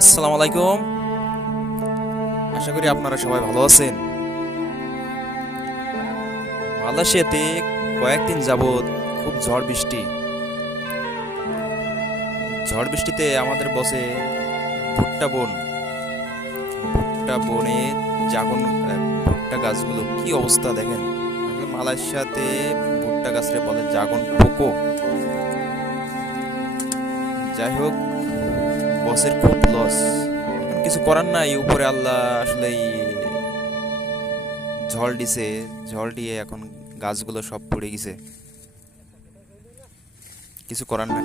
আসসালামু আলাইকুম। আশা করি আপনারা সবাই ভালো আছেন। মালয়েশিয়াতে কয়েকদিন যাবৎ খুব ঝড় বৃষ্টিতে আমাদের বসে ভুট্টা বন ভুট্টা বনে জাগন ভুট্টা গাছগুলো কি অবস্থা দেখেন। আসলে মালয়েশিয়াতে ভুট্টা গাছরে বলে জাগন পোকো। যাই হোক, বসের খুব লস, কিছু করার নাই। উপরে আল্লাহ আসলে ঝড় দিছে, ঝড় দিয়ে এখন গাছগুলো সব পড়ে গেছে, কিছু করার নাই।